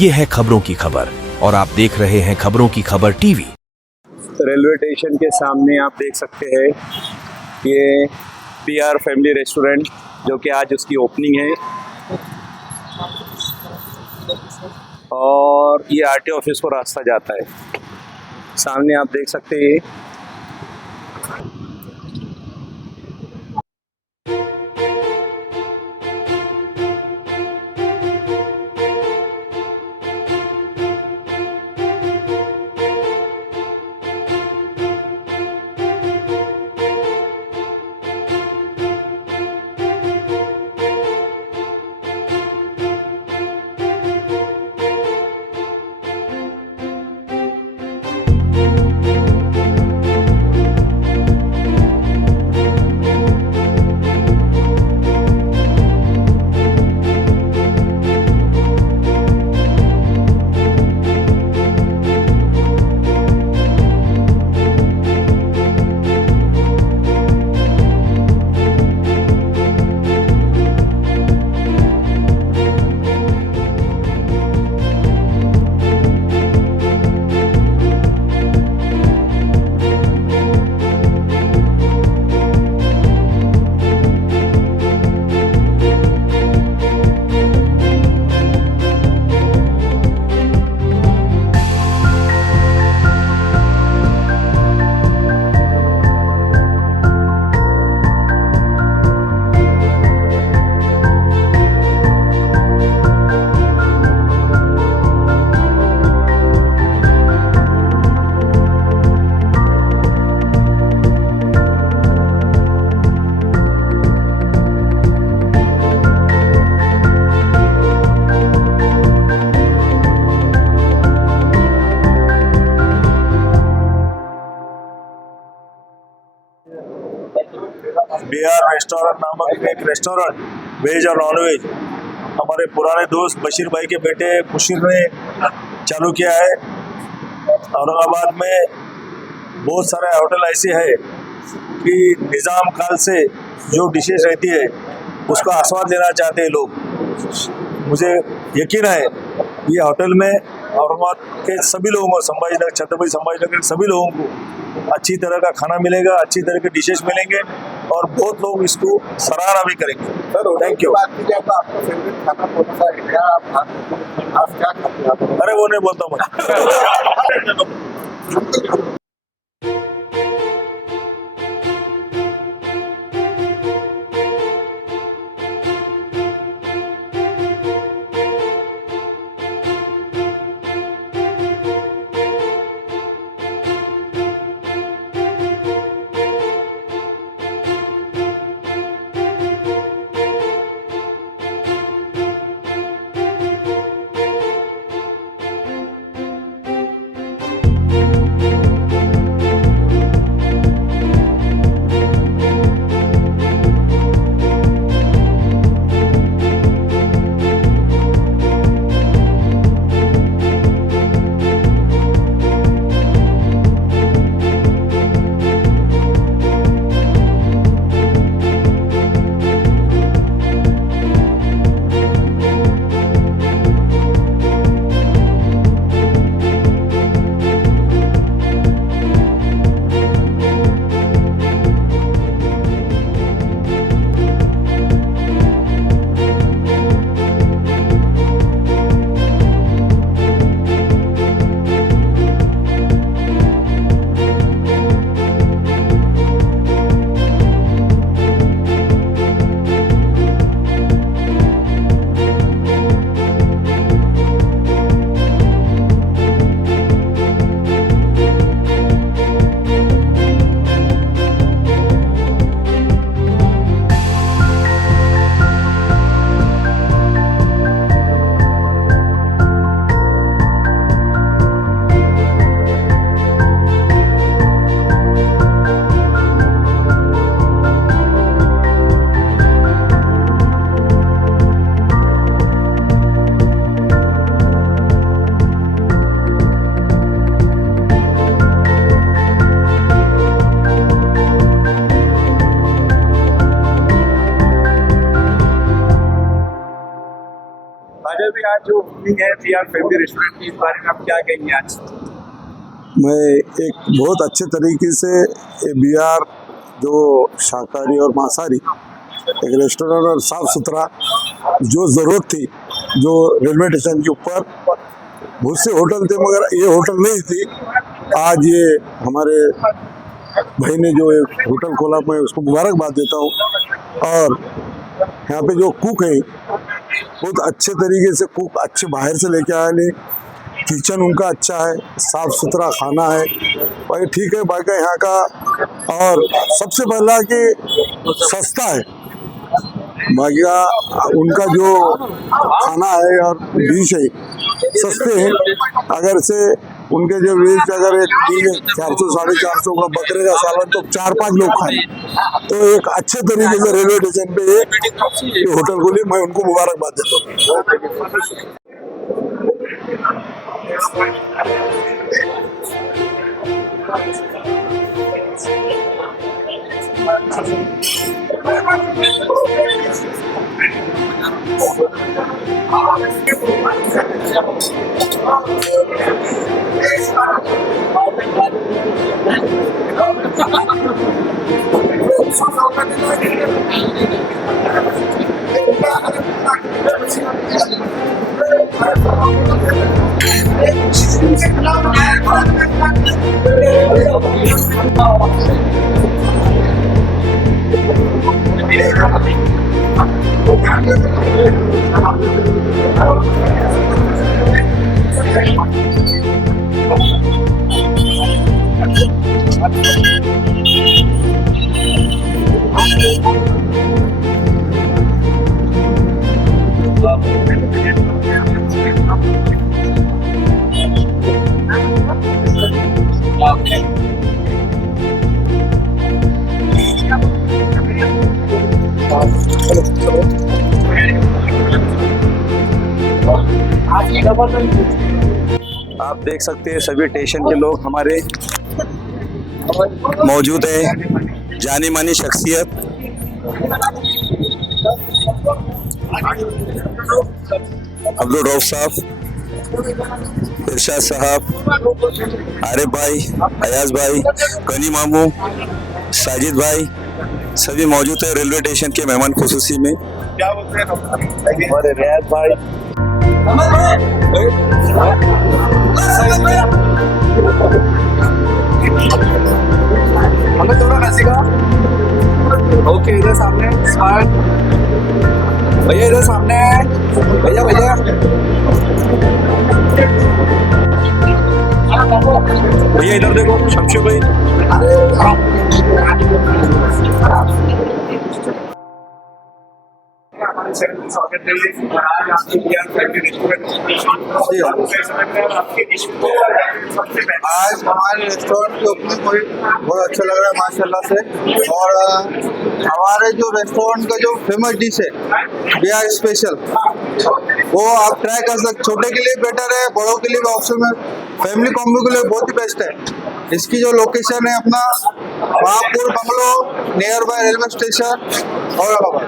ये है खबरों की खबर और आप देख रहे हैं खबरों की खबर टीवी। रेलवे स्टेशन के सामने आप देख सकते हैं ये PR फैमिली रेस्टोरेंट, जो कि आज उसकी ओपनिंग है। और ये RTO ऑफिस को रास्ता जाता है। सामने आप देख सकते हैं BR रेस्टोरेंट नामक एक रेस्टोरेंट वेज और नॉन वेज हमारे पुराने दोस्त बशीर भाई के बेटे मुशीर ने चालू किया है। औरंगाबाद में बहुत सारे होटल ऐसे हैं कि निज़ाम काल से जो डिशेज रहती है उसका आस्वाद लेना चाहते हैं लोग। मुझे यकीन है ये होटल में औरंगाबाद के सभी लोगों को, संभाजीनगर, छत्रपति संभाजीनगर के सभी लोगों को अच्छी तरह का खाना मिलेगा, अच्छी तरह के डिशेज मिलेंगे और बहुत लोग इसको सराहना भी करेंगे। Thank you. अरे वो नहीं बोलता मैं। आज जो ओपनिंग है PR फैमिली रेस्टोरेंट की, इस बारे में आप क्या कहेंगे आज? मैं एक बहुत अच्छे तरीके से ये बिहार जो शाकाहारी और मांसाहारी एक रेस्टोरेंट और साफ सुथरा जो ज़रूरत थी, जो रेलवे स्टेशन के ऊपर बहुत से होटल थे मगर ये होटल नहीं थी। आज ये हमारे भाई ने जो एक होटल खोला, मैं उसको मुबारकबाद देता हूँ। और यहाँ पे जो कुक है बहुत अच्छे तरीके से कुक अच्छे बाहर से लेके आए, नहीं किचन उनका अच्छा है, साफ सुथरा खाना है भाई, ठीक है बाकी यहाँ का। और सबसे पहला कि सस्ता है, बाकी उनका जो खाना है और डिश है सस्ते हैं। अगर से उनके जो वेज अगर एक 400 450 का बकरे का सालन तो 4-5 लोग खाए, तो एक अच्छे तरीके से रेलवे स्टेशन पे ये होटल खोली, मैं उनको मुबारकबाद देता हूँ। आप देख सकते हैं सभी स्टेशन के लोग हमारे मौजूद हैं, जानी मानी शख्सियत अब्दुल रऊफ साहब, इरशाद साहब, आरिफ भाई, अयाज भाई, गनी मामू, साजिद भाई, सभी मौजूद है रेलवे स्टेशन के मेहमान खुसूसी में। क्या बोलते हैं हमारे रियाज भाई, हमें थोड़ा नसीगा। ओके, इधर सामने स्मार्ट भैया, इधर सामने भैया भैया भैया इधर देखो, शमशेर भाई। स्वागत है आज आपके PR फैमिली रेस्टोरेंट। आज हमारे रेस्टोरेंट की ओपनिंग हुई, बहुत अच्छा लग रहा है माशाल्लाह से। और हमारे जो रेस्टोरेंट का जो फेमस डिश है बिहार स्पेशल, वो आप ट्राई कर सकते। छोटे के लिए बेटर है, बड़ों के लिए भी ऑप्शन है, फैमिली कॉम्बो के लिए बहुत ही बेस्ट है। इसकी जो लोकेशन है अपना Mahapur bungalow, near by railway station Aurangabad.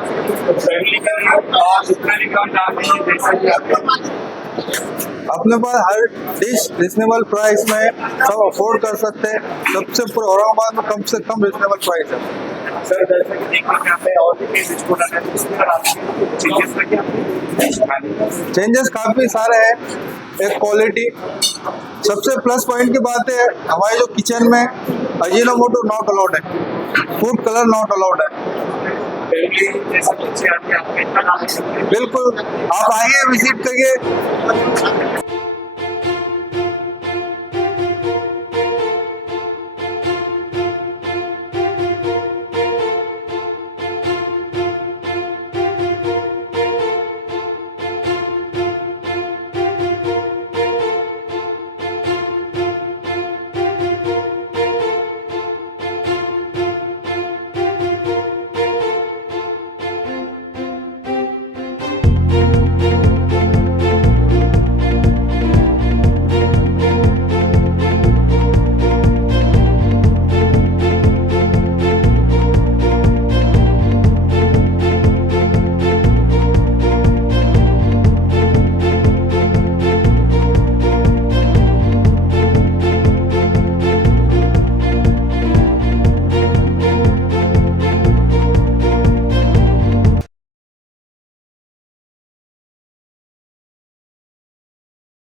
अपने पास हर डिश रिजनेबल प्राइस में सब अफोर्ड कर सकते हैं। सबसे पूरे औरंगाबाद में कम से कम रिजनेबल प्राइस है। सर जैसे कि यहाँ पे और भी कई रेस्टोरेंट है, उसमें आप चेंजेस लगे? चेंजेस काफ़ी सारे हैं। एक क्वालिटी, सबसे प्लस पॉइंट की बात है हमारे जो किचन में अजीनोमोटो नॉट अलाउड है, फूड कलर नॉट अलाउड है। बिल्कुल, आप आइए, विजिट करिए।